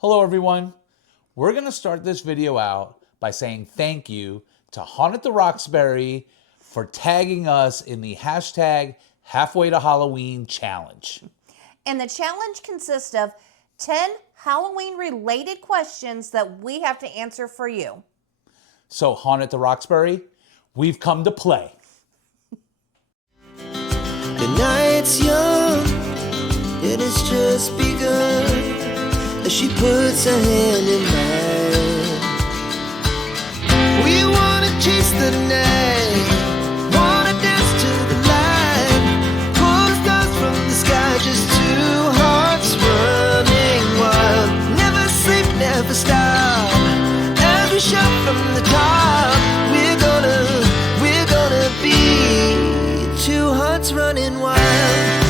Hello everyone. We're going to start this video out by saying thank you to Haunted the Roxbury for tagging us in the hashtag Halfway to Halloween challenge. And the challenge consists of 10 Halloween related questions that we have to answer for you. So Haunted the Roxbury, we've come to play. The night's young, it has just begun. As she puts her hand in mine, we wanna chase the night, wanna dance to the light, pull the stars from the sky, just two hearts running wild. Never sleep, never stop, as we shout from the top. We're gonna be two hearts running wild.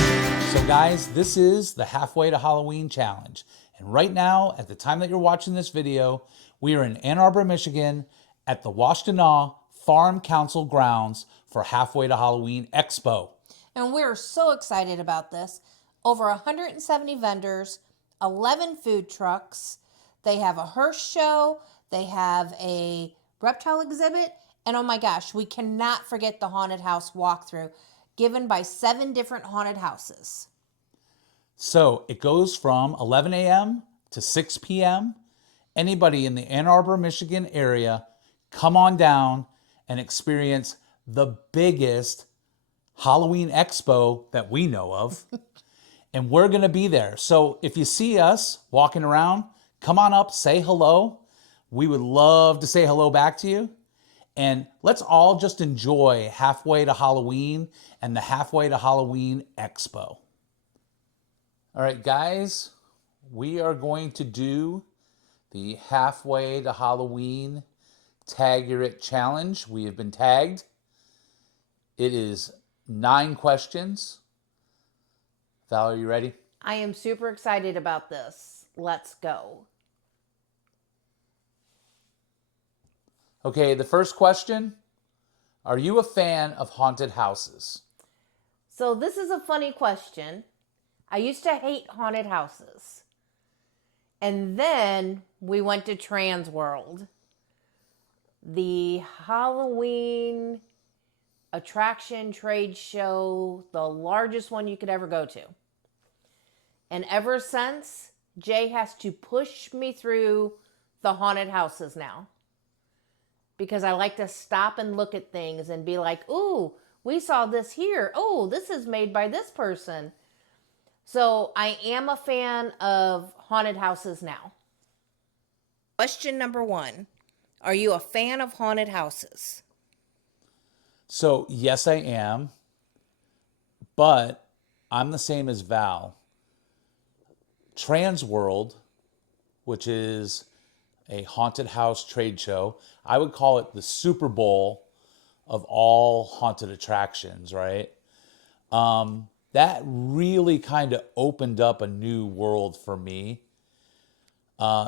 So guys, this is the Halfway to Halloween challenge. And right now, at the time that you're watching this video, we are in Ann Arbor, Michigan at the Washtenaw Farm Council grounds for Halfway to Halloween Expo. And we're so excited about this. Over 170 vendors, 11 food trucks. They have a hearse show. They have a reptile exhibit. And oh my gosh, we cannot forget the haunted house walkthrough given by 7 different haunted houses. So it goes from 11 a.m. to 6 p.m. Anybody in the Ann Arbor, Michigan area, come on down and experience the biggest Halloween expo that we know of. And we're going to be there. So if you see us walking around, come on up, say hello. We would love to say hello back to you. And let's all just enjoy Halfway to Halloween and the Halfway to Halloween Expo. All right, guys, we are going to do the Halfway to Halloween Tag Your It challenge. We have been tagged. It is 9 questions. Val, are you ready? I am super excited about this. Let's go. Okay, the first question. Are you a fan of haunted houses? So this is a funny question. I used to hate haunted houses. And then we went to Trans World, the Halloween attraction trade show, the largest one you could ever go to. And ever since, Jay has to push me through the haunted houses now. Because I like to stop and look at things and be like, ooh, we saw this here. Oh, this is made by this person. So I am a fan of haunted houses now. Question number 1. Are you a fan of haunted houses? So, yes, I am. But I'm the same as Val. Trans World, which is a haunted house trade show, I would call it the Super Bowl of all haunted attractions, right? That really kind of opened up a new world for me.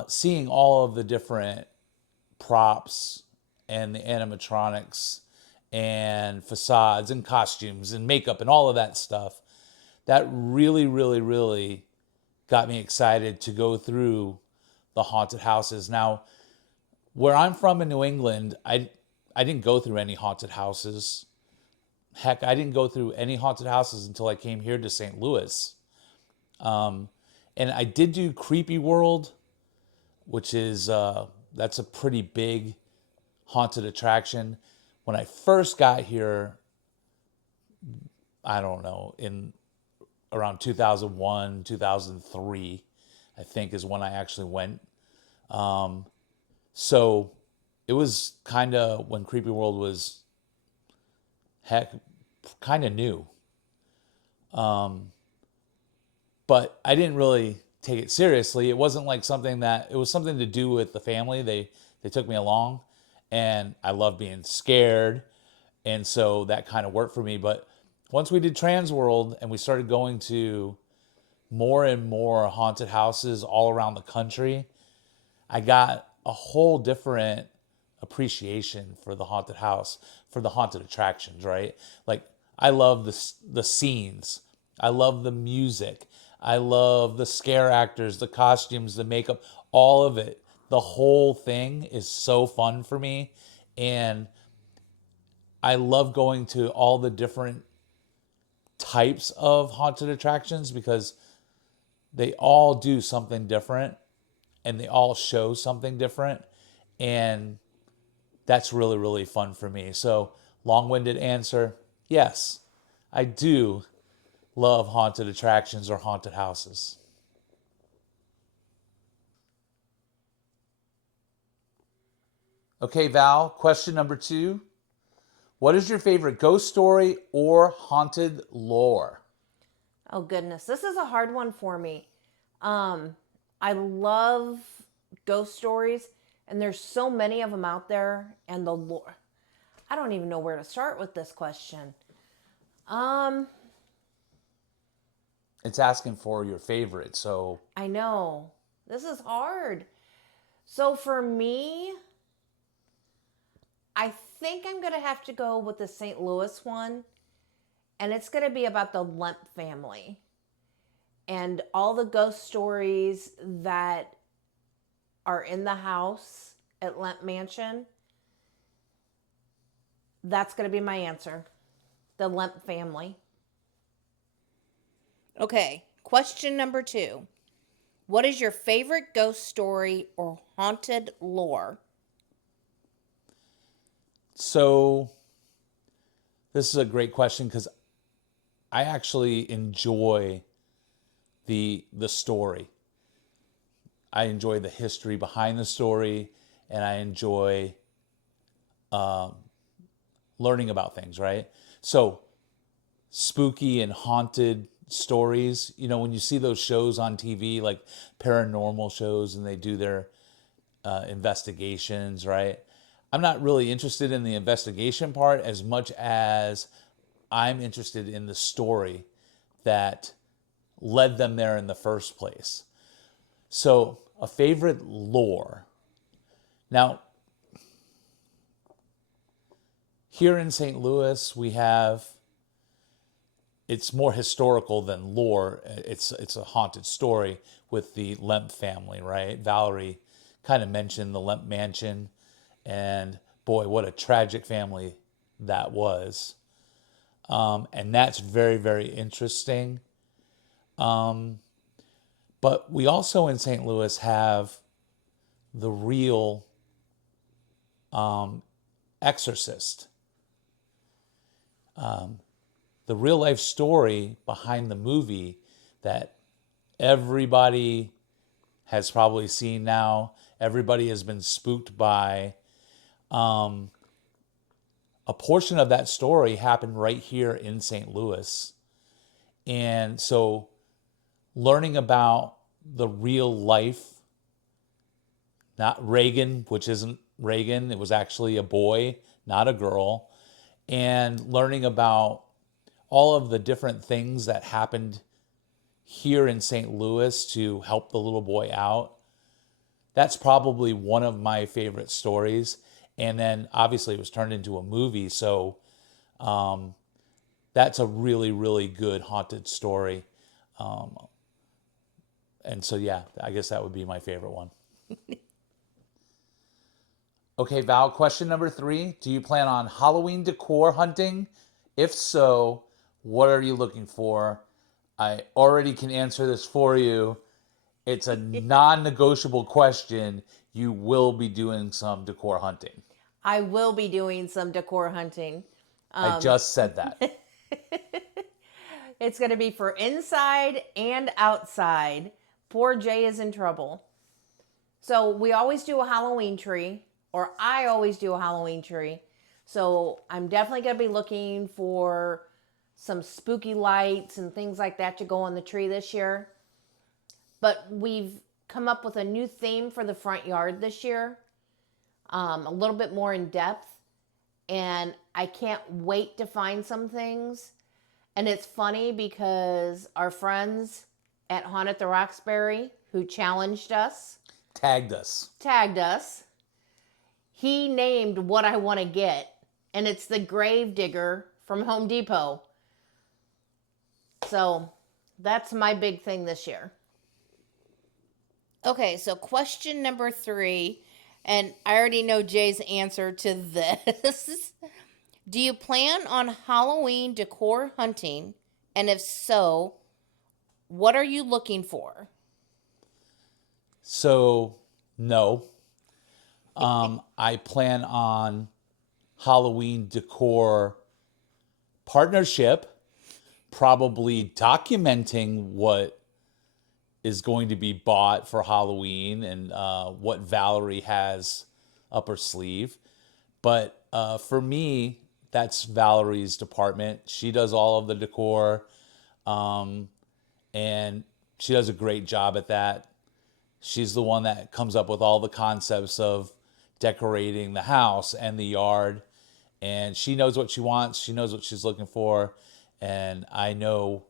Seeing all of the different props and the animatronics and facades and costumes and makeup and all of that stuff, that really got me excited to go through the haunted houses. Now, where I'm from in New England, I didn't go through any haunted houses. Heck, I didn't go through any haunted houses until I came here to St. Louis. And I did do Creepy World, which is, that's a pretty big haunted attraction. When I first got here, I don't know, in around 2001, 2003, I think is when I actually went. So it was kind of when Creepy World was, heck, kind of new. But I didn't really take it seriously. It wasn't like something that, it was something to do with the family. They took me along, and I love being scared. And so that kind of worked for me. But once we did Trans World and we started going to more and more haunted houses all around the country, I got a whole different appreciation for the haunted house, for the haunted attractions, right? Like, I love the scenes. I love the music. I love the scare actors, the costumes, the makeup, all of it. The whole thing is so fun for me. And I love going to all the different types of haunted attractions because they all do something different and they all show something different. And that's really, really fun for me. So, long winded answer, yes, I do love haunted attractions or haunted houses. Okay, Val, question number 2. What is your favorite ghost story or haunted lore? Oh goodness, this is a hard one for me. Um, I love ghost stories, and there's so many of them out there, and the lore. I don't even know where to start with this question. Um, It's asking for your favorite. So, I know this is hard. So for me, I think I'm gonna have to go with the St. Louis one, and it's gonna be about the Lemp family and all the ghost stories that are in the house at Lemp Mansion. That's going to be my answer. The Lemp family. Okay, question number 2. What is your favorite ghost story or haunted lore? so this is a great question because I actually enjoy the story. I enjoy the history behind the story, and I enjoy learning about things, right? So, spooky and haunted stories, when you see those shows on TV, like paranormal shows, and they do their investigations, right? I'm not really interested in the investigation part as much as I'm interested in the story that led them there in the first place. So, a favorite lore. Now, here in St. Louis, we have, it's more historical than lore. It's a haunted story with the Lemp family, right? Valerie kind of mentioned the Lemp Mansion, and boy, what a tragic family that was. And that's very, very interesting. But we also in St. Louis have the real Exorcist, the real life story behind the movie that everybody has probably seen now. Everybody has been spooked by. A portion of that story happened right here in St. Louis. And so learning about the real life, not Reagan, which isn't Reagan, it was actually a boy, not a girl, and learning about all of the different things that happened here in St. Louis to help the little boy out. That's probably one of my favorite stories. And then obviously it was turned into a movie. So that's a really, really good haunted story. And so, yeah, I guess that would be my favorite one. Okay, Val, question number 3. Do you plan on Halloween decor hunting? If so, what are you looking for? I already can answer this for you. It's a non negotiable question. You will be doing some decor hunting. I will be doing some decor hunting. I just said that. It's going to be for inside and outside. Poor Jay is in trouble. So we always do a Halloween tree, or I always do a Halloween tree. So I'm definitely going to be looking for some spooky lights and things like that to go on the tree this year. But we've come up with a new theme for the front yard this year, a little bit more in depth. And I can't wait to find some things. And it's funny because our friends at Haunted the Roxbury, who challenged us, Tagged us. he named what I want to get. And it's the grave digger from Home Depot. So That's my big thing this year. Okay, so question number 3, and I already know Jay's answer to this. Do you plan on Halloween decor hunting? And if so, what are you looking for? So, no. I plan on Halloween decor partnership, probably documenting what is going to be bought for Halloween and what Valerie has up her sleeve. But for me, that's Valerie's department. She does all of the decor, and she does a great job at that. She's the one that comes up with all the concepts of decorating the house and the yard. And she knows what she wants. She knows what she's looking for. And I know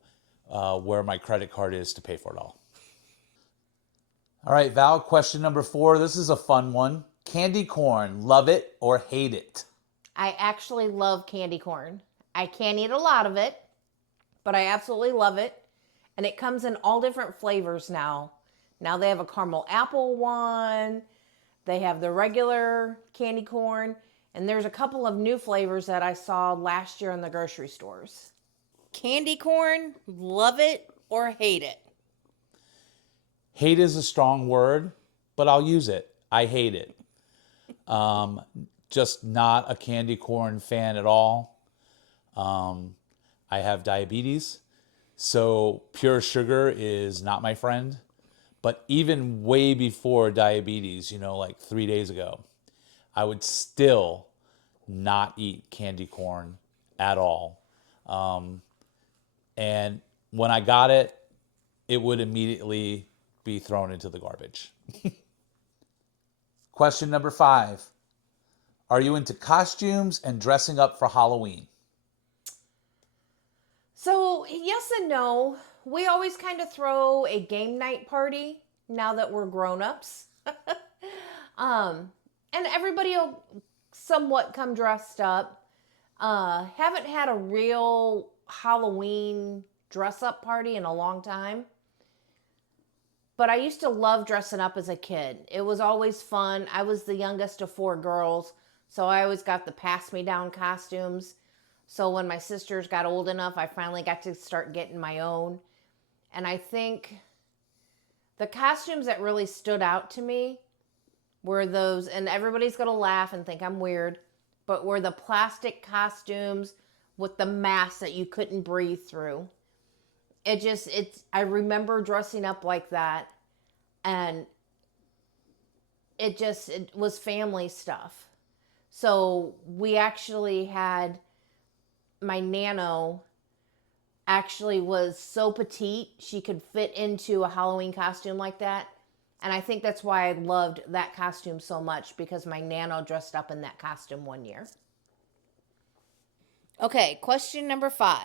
where my credit card is to pay for it all. All right, Val, question number 4. This is a fun one. Candy corn, love it or hate it? I actually love candy corn. I can't eat a lot of it, but I absolutely love it. And it comes in all different flavors now. Now they have a caramel apple one, they have the regular candy corn, and there's a couple of new flavors that I saw last year in the grocery stores. Candy corn, love it or hate it? Hate is a strong word, but I'll use it. I hate it. Just not a candy corn fan at all. I have diabetes, so pure sugar is not my friend. But even way before diabetes, like 3 days ago, I would still not eat candy corn at all. And when I got it, it would immediately be thrown into the garbage. Question number 5. Are you into costumes and dressing up for Halloween? So, yes and no. We always kind of throw a game night party now that we're grown-ups. And everybody will somewhat come dressed up. Haven't had a real Halloween dress-up party in a long time. But I used to love dressing up as a kid. It was always fun. I was the youngest of 4 girls, so I always got the pass-me-down costumes. So when my sisters got old enough, I finally got to start getting my own. And I think the costumes that really stood out to me were those, and everybody's going to laugh and think I'm weird, but were the plastic costumes with the mask that you couldn't breathe through. I remember dressing up like that, and it was family stuff. So we actually had, my nano actually was so petite she could fit into a Halloween costume like that. And I think that's why I loved that costume so much, because my nano dressed up in that costume one year. Okay, question number 5.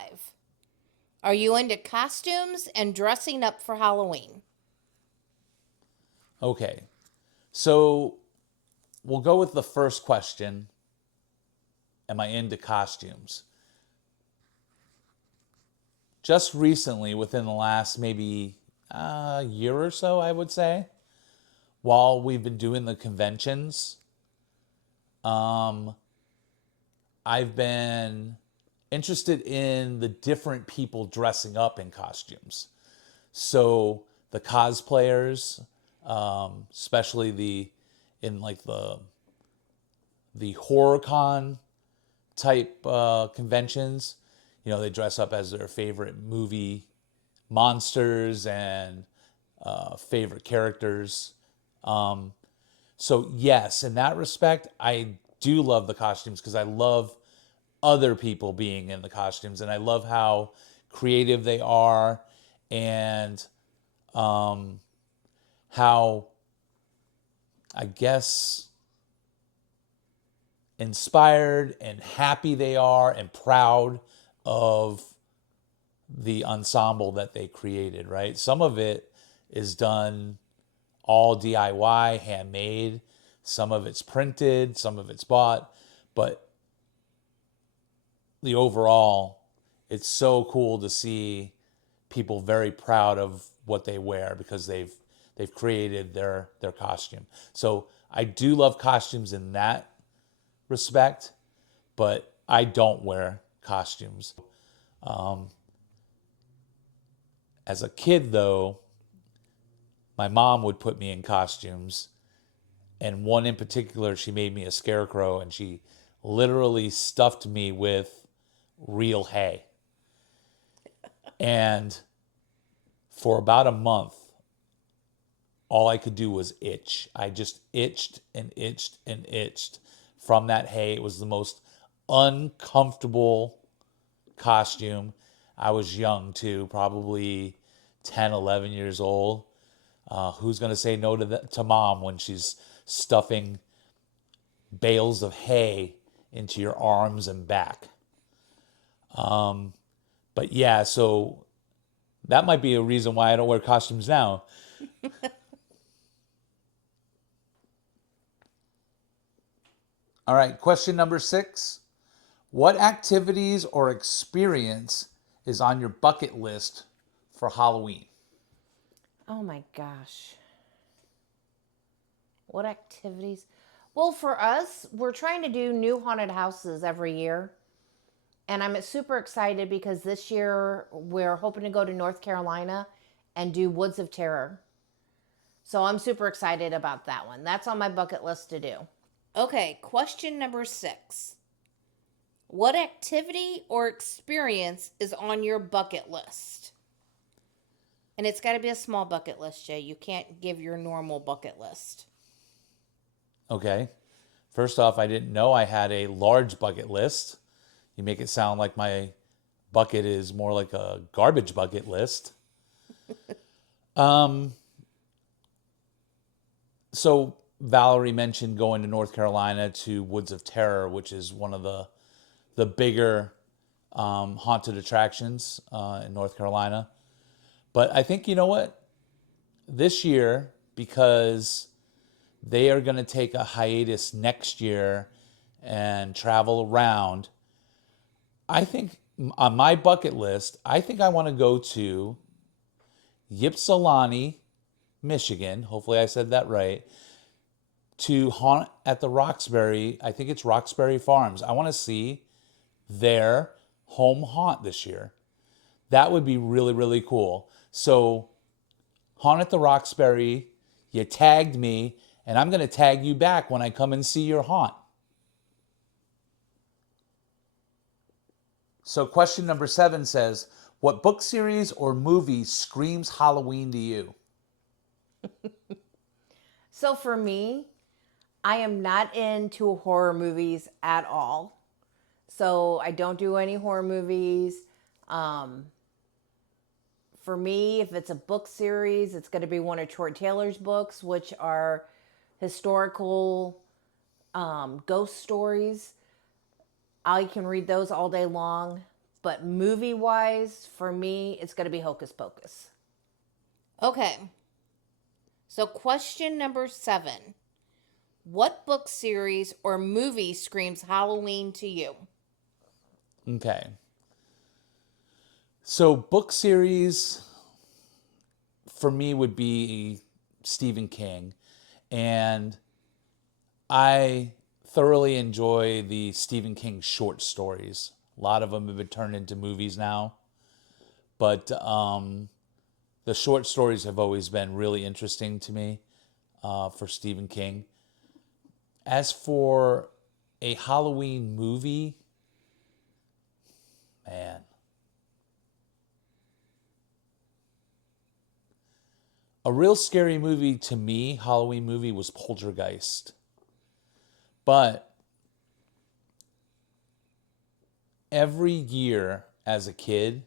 Are you into costumes and dressing up for Halloween? Okay, so we'll go with the first question. Am I into costumes? Just recently, within the last maybe year or so, I would say, while we've been doing the conventions, I've been interested in the different people dressing up in costumes. So the cosplayers, especially in like the horror con type conventions, they dress up as their favorite movie monsters and favorite characters. So yes, in that respect, I do love the costumes because I love other people being in the costumes, and I love how creative they are, and how, I guess, inspired and happy they are and proud of the ensemble that they created, right? Some of it is done all DIY, handmade. Some of it's printed, some of it's bought, but the overall, it's so cool to see people very proud of what they wear because they've created their costume. So I do love costumes in that respect, but I don't wear costumes. As a kid, though, my mom would put me in costumes, and one in particular, she made me a scarecrow, and she literally stuffed me with real hay. And for about a month, all I could do was itch. I just itched and itched and itched from that hay. It was the most uncomfortable costume. I was young too, probably 10, 11 years old. Who's going to say no to mom when she's stuffing bales of hay into your arms and back? But yeah, so that might be a reason why I don't wear costumes now. All right, question number 6. What activities or experience is on your bucket list for Halloween? Oh my gosh. What activities? Well, for us, we're trying to do new haunted houses every year. And I'm super excited because this year we're hoping to go to North Carolina and do Woods of Terror. So I'm super excited about that one. That's on my bucket list to do. Okay, question number 6. What activity or experience is on your bucket list? And it's got to be a small bucket list, Jay. You can't give your normal bucket list. Okay. First off, I didn't know I had a large bucket list. You make it sound like my bucket is more like a garbage bucket list. So Valerie mentioned going to North Carolina to Woods of Terror, which is one of the bigger haunted attractions in North Carolina. But I think, you know what? This year, because they are going to take a hiatus next year and travel around, I think on my bucket list, I think I want to go to Ypsilanti, Michigan. Hopefully I said that right. To haunt at the Roxbury, I think it's Roxbury Farms. I want to see their home haunt this year. That would be really, really cool. So, haunt at the Roxbury, you tagged me, and I'm going to tag you back when I come and see your haunt. So, question number 7 says, what book series or movie screams Halloween to you? So for me, I am not into horror movies at all. So I don't do any horror movies. For me, if it's a book series, it's going to be one of Troy Taylor's books, which are historical ghost stories. I can read those all day long. But movie-wise, for me, it's going to be Hocus Pocus. Okay. So question number 7. What book series or movie screams Halloween to you? Okay. So, book series for me would be Stephen King. And I thoroughly enjoy the Stephen King short stories. A lot of them have been turned into movies now. But the short stories have always been really interesting to me for Stephen King. As for a Halloween movie, man. A real scary movie to me, Halloween movie, was Poltergeist. But every year as a kid,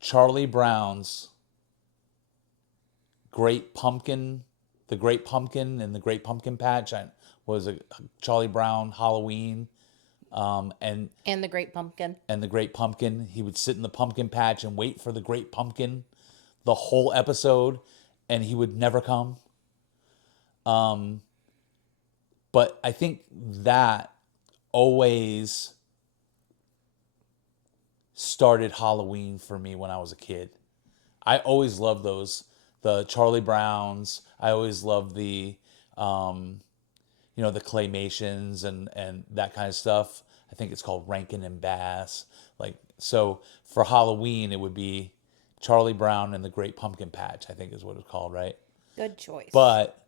Charlie Brown's Great Pumpkin, the Great Pumpkin and the Great Pumpkin Patch was a Charlie Brown Halloween. And the Great Pumpkin. And the Great Pumpkin. He would sit in the pumpkin patch and wait for the Great Pumpkin the whole episode, and he would never come. But I think that always started Halloween for me when I was a kid. I always loved the Charlie Browns. I always loved the claymations and that kind of stuff. I think it's called Rankin and Bass. Like, so for Halloween, it would be Charlie Brown and the Great Pumpkin Patch, I think is what it's called, right? Good choice. But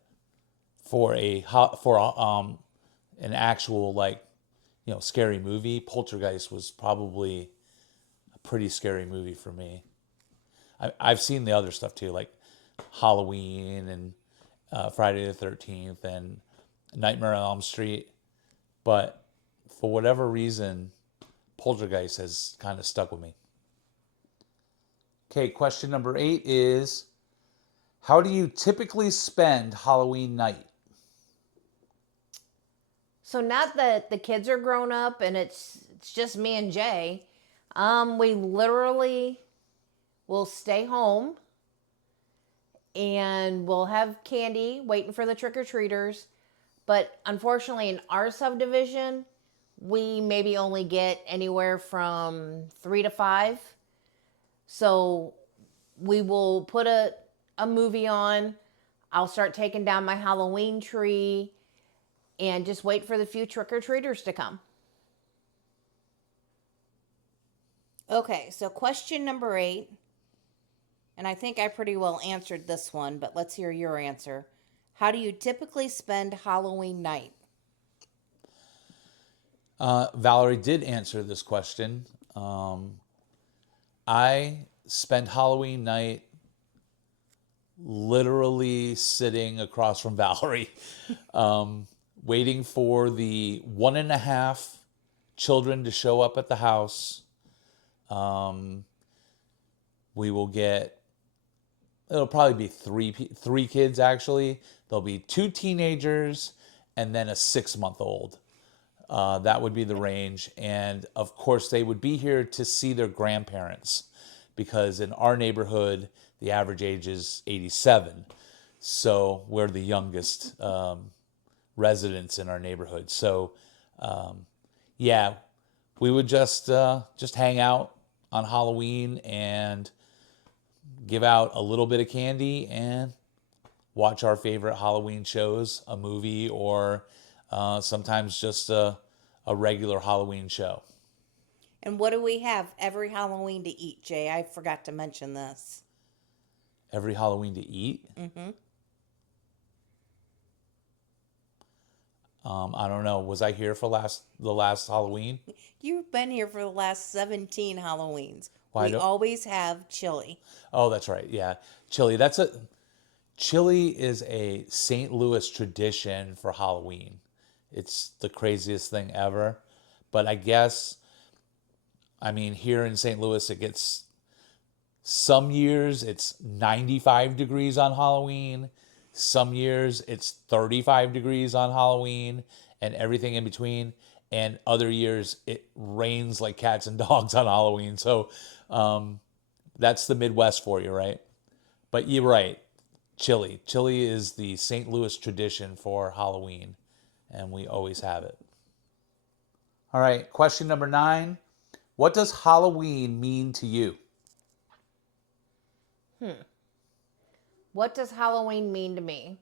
for an actual scary movie, Poltergeist was probably a pretty scary movie for me. I've seen the other stuff too, like Halloween and Friday the 13th and Nightmare on Elm Street, but for whatever reason, Poltergeist has kind of stuck with me. Okay, question number 8 is, how do you typically spend Halloween night? So now that the kids are grown up and it's just me and Jay, we literally will stay home and we'll have candy waiting for the trick-or-treaters. But unfortunately, in our subdivision, we maybe only get anywhere from 3 to 5. So we will put a movie on. I'll start taking down my Halloween tree and just wait for the few trick-or-treaters to come. Okay, so question number 8, and I think I pretty well answered this one, but let's hear your answer. How do you typically spend Halloween night? Valerie did answer this question. I spend Halloween night literally sitting across from Valerie, waiting for the 1.5 children to show up at the house. We will get, it'll probably be three kids actually. There'll be 2 teenagers and then a 6-month-old. That would be the range. And of course, they would be here to see their grandparents because in our neighborhood, the average age is 87. So we're the youngest residents in our neighborhood. So yeah, we would just hang out on Halloween and give out a little bit of candy and watch our favorite Halloween shows, a movie, or sometimes just a regular Halloween show. And what do we have every Halloween to eat, Jay? I forgot to mention this. Every Halloween to eat? Mm-hmm. I don't know. Was I here for the last Halloween? You've been here for the last 17 Halloweens. Well, we always have chili. Oh, that's right. Yeah. Chili. Chili is a St. Louis tradition for Halloween. It's the craziest thing ever. But I guess, here in St. Louis, it gets, some years it's 95 degrees on Halloween. Some years it's 35 degrees on Halloween and everything in between. And other years it rains like cats and dogs on Halloween. So that's the Midwest for you, right? But you're right. Chili. Chili is the St. Louis tradition for Halloween, and we always have it. All right, question number 9. What does Halloween mean to you? What does Halloween mean to me?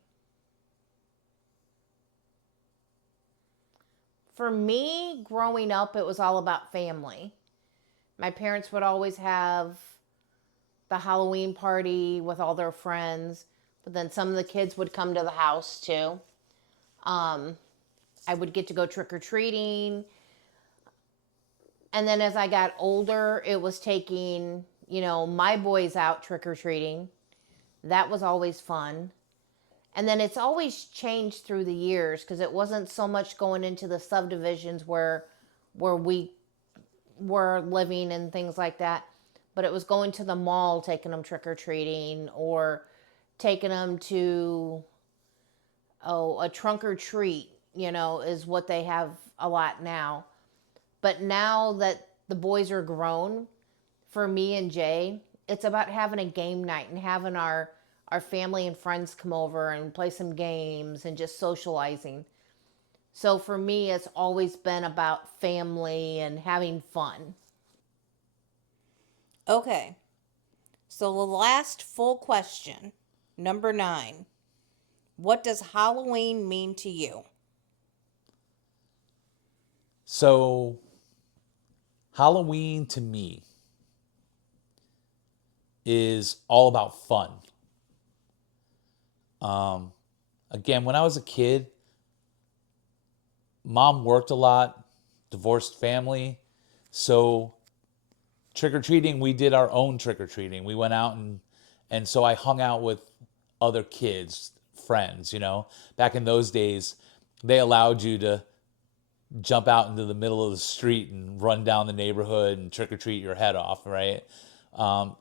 For me, growing up, it was all about family. My parents would always have the Halloween party with all their friends, but then some of the kids would come to the house too. I would get to go trick-or-treating. And then as I got older, it was taking, my boys out trick-or-treating. That was always fun. And then it's always changed through the years because it wasn't so much going into the subdivisions where we were living and things like that, but it was going to the mall, taking them trick-or-treating, or taking them to a trunk or treat, is what they have a lot now. But now that the boys are grown, for me and Jay, it's about having a game night and having our family and friends come over and play some games and just socializing. So for me, it's always been about family and having fun. Okay. So the last full question, number 9. What does Halloween mean to you? So, Halloween to me is all about fun. Again, when I was a kid, mom worked a lot, divorced family. So, trick or treating, we did our own trick or treating. We went out and so I hung out with other kids, friends, you know. Back in those days, they allowed you to jump out into the middle of the street and run down the neighborhood and trick or treat your head off, right?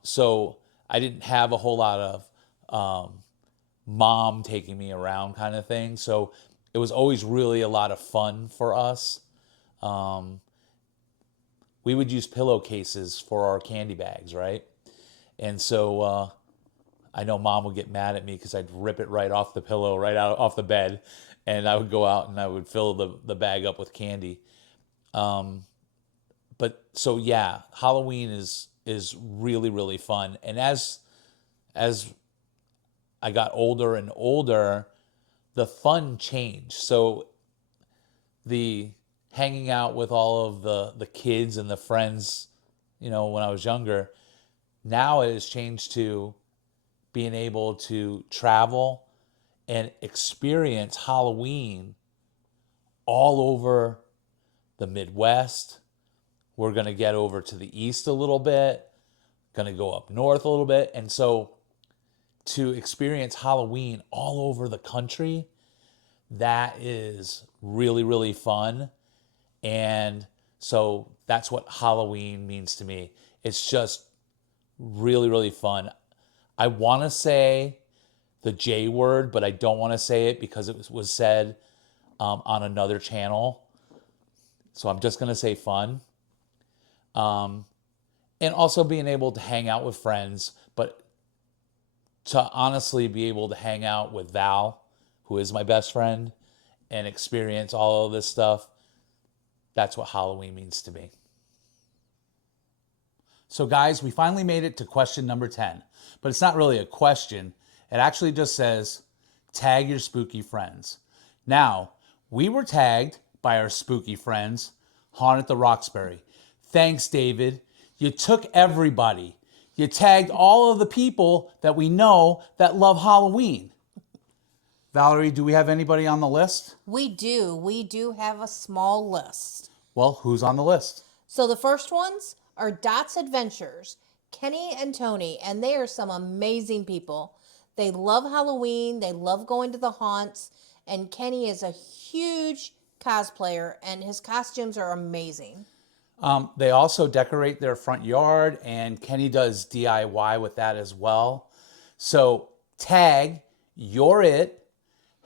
So I didn't have a whole lot of mom taking me around kind of thing. So it was always really a lot of fun for us. We would use pillowcases for our candy bags, right? And so I know mom would get mad at me because I'd rip it right off the pillow, right out off the bed, and I would go out and I would fill the bag up with candy. But so yeah, Halloween is really really fun. And as I got older and older, the fun changed. So the hanging out with all of the kids and the friends, you know, when I was younger, now it has changed to being able to travel and experience Halloween all over the Midwest. We're going to get over to the east a little bit, going to go up north a little bit. And so to experience Halloween all over the country, that is really, really fun. And so that's what Halloween means to me. It's just really, really fun. I want to say the J word, but I don't want to say it because it was said on another channel. So I'm just going to say fun. And also being able to hang out with friends, but to honestly be able to hang out with Val, who is my best friend, and experience all of this stuff, that's what Halloween means to me. So guys, we finally made it to question number 10, but it's not really a question. It actually just says, tag your spooky friends. Now, we were tagged by our spooky friends, Haunt at the Roxbury. Thanks, David. You took everybody. You tagged all of the people that we know that love Halloween. Valerie, do we have anybody on the list? We do. We do have a small list. Well, who's on the list? So the first ones are Dot's Adventures, Kenny and Tony, and they are some amazing people. They love Halloween. They love going to the haunts. And Kenny is a huge cosplayer, and his costumes are amazing. They also decorate their front yard, and Kenny does DIY with that as well. So tag You're It,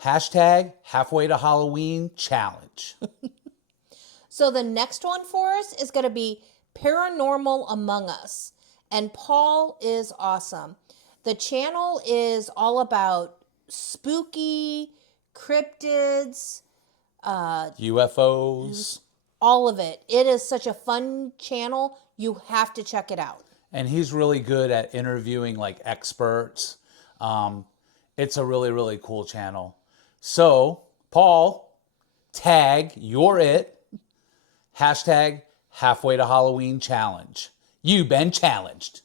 hashtag Halfway to Halloween challenge. So the next one for us is going to be Paranormal Among Us. And Paul is awesome. The channel is all about spooky, cryptids, UFOs. all of it. It is such a fun channel. You have to check it out. And he's really good at interviewing like experts. It's a really, really cool channel. So, Paul, tag You're It, hashtag Halfway to Halloween challenge. You've been challenged.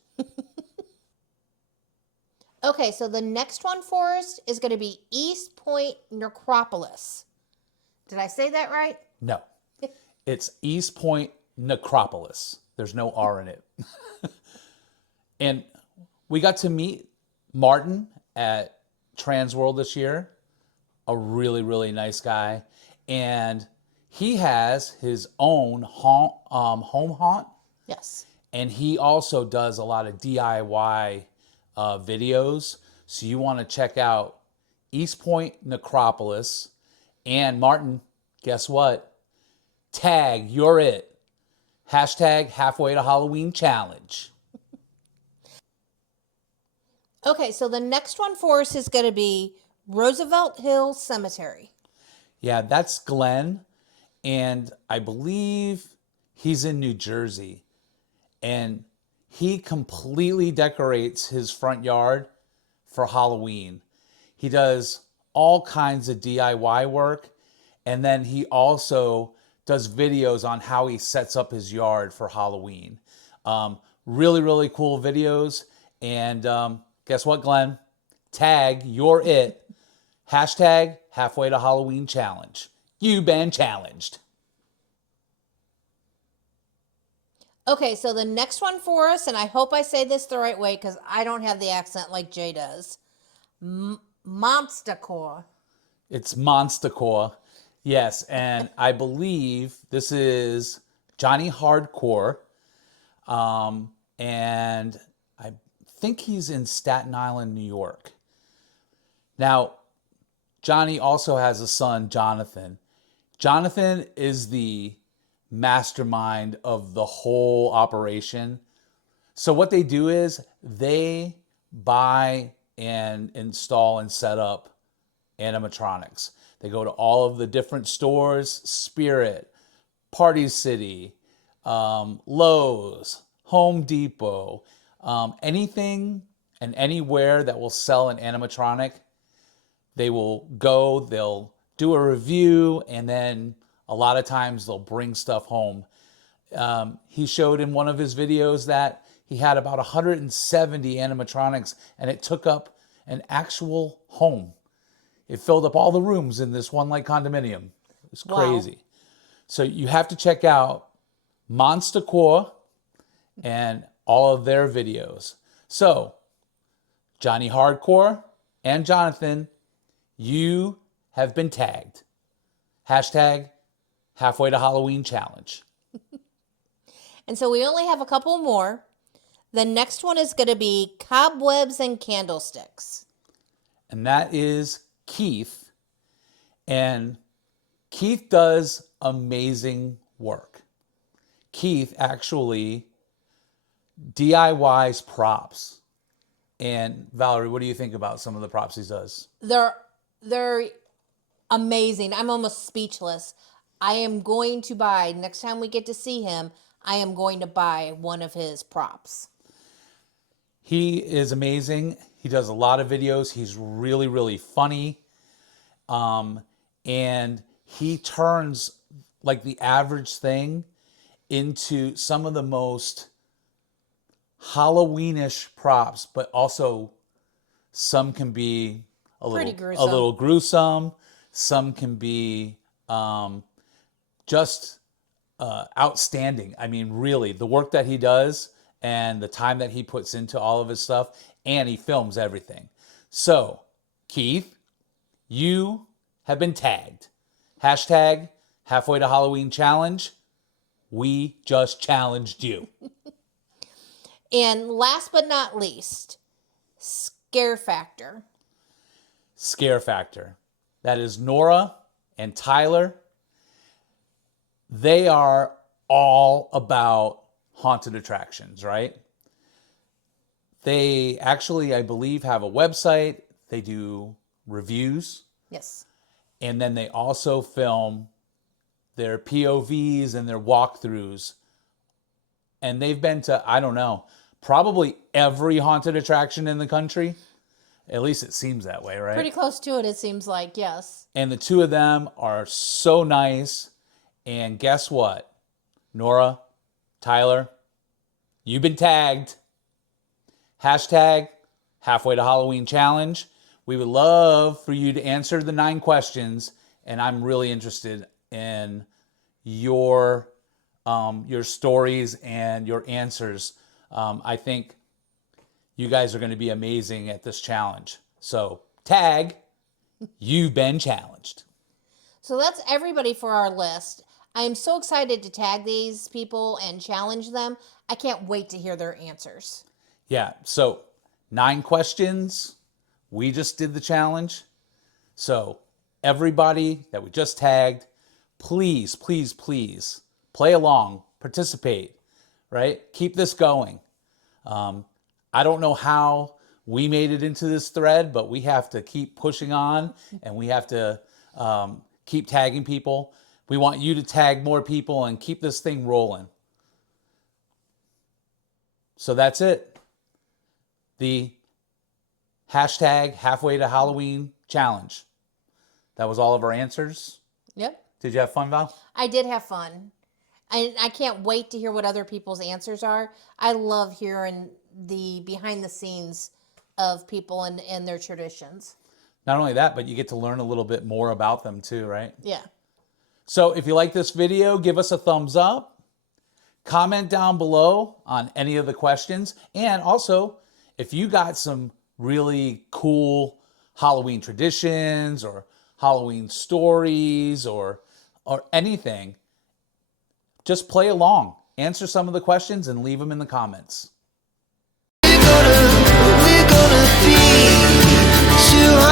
Okay, so the next one for us is going to be East Point Necropolis. Did I say that right? No, it's East Point Necropolis. There's no R in it. And we got to meet Martin at Transworld this year. A really, really nice guy. And he has his own home haunt. Yes. And he also does a lot of DIY videos. So you want to check out East Point Necropolis. And Martin, guess what? Tag You're It. Hashtag Halfway to Halloween challenge. Okay, so the next one for us is going to be Roosevelt Hill Cemetery. Yeah, that's Glenn. And I believe he's in New Jersey. And he completely decorates his front yard for Halloween. He does all kinds of DIY work, and then he also does videos on how he sets up his yard for Halloween. Really, really cool videos. And guess what, Glenn? Tag you're it. Hashtag halfway to Halloween challenge. You been challenged. Okay, so the next one for us, and I hope I say this the right way because I don't have the accent like Jay does. Monstercore. It's Monstercore. Yes, and I believe this is Johnny Hardcore. And I think he's in Staten Island, New York. Now, Johnny also has a son, Jonathan. Jonathan is the mastermind of the whole operation. So what they do is they buy and install and set up animatronics. They go to all of the different stores, Spirit, Party City, Lowe's, Home Depot, anything and anywhere that will sell an animatronic. They will go, they'll do a review, and then a lot of times they'll bring stuff home. He showed in one of his videos that he had about 170 animatronics, and it took up an actual home. It filled up all the rooms in this one like condominium. It's crazy. Wow. So you have to check out Monstercore and all of their videos. So Johnny Hardcore and Jonathan, you have been tagged. Hashtag halfway to Halloween challenge. And so we only have a couple more. The next one is going to be cobwebs and candlesticks. And that is Keith. And Keith does amazing work. Keith actually DIYs props. And Valerie, what do you think about some of the props he does? They're amazing. I'm almost speechless. I am going to buy, next time we get to see him, I am going to buy one of his props. He is amazing. He does a lot of videos. He's really, really funny. And he turns like the average thing into some of the most Halloweenish props, but also some can be a little gruesome. Some can be just outstanding. I mean, really, the work that he does and the time that he puts into all of his stuff, and he films everything. So, Keith, you have been tagged. Hashtag halfway to Halloween challenge. We just challenged you. And last but not least, Scare Factor. Scare Factor. That is Nora and Tyler. They are all about haunted attractions, right? They actually, I believe, have a website. They do reviews. Yes. And then they also film their POVs and their walkthroughs. And they've been to, I don't know, probably every haunted attraction in the country. At least it seems that way, right? Pretty close to it seems like, yes. And the two of them are so nice. And guess what? Nora, Tyler, you've been tagged. Hashtag halfway to Halloween challenge. We would love for you to answer the 9 questions. And I'm really interested in your stories and your answers. I think you guys are going to be amazing at this challenge. So tag, you've been challenged. So that's everybody for our list. I am so excited to tag these people and challenge them. I can't wait to hear their answers. Yeah, so 9 questions. We just did the challenge. So everybody that we just tagged, please, please, please play along, participate, right? Keep this going. I don't know how we made it into this thread, but we have to keep pushing on and we have to keep tagging people. We want you to tag more people and keep this thing rolling. So that's it. The hashtag halfway to Halloween challenge. That was all of our answers. Yep. Did you have fun, Val? I did have fun. I can't wait to hear what other people's answers are. I love hearing the behind the scenes of people and their traditions. Not only that, but you get to learn a little bit more about them too, right? Yeah. So if you like this video, give us a thumbs up. Comment down below on any of the questions. And also, if you got some really cool Halloween traditions or Halloween stories or anything, just play along. Answer some of the questions and leave them in the comments. We're gonna be 200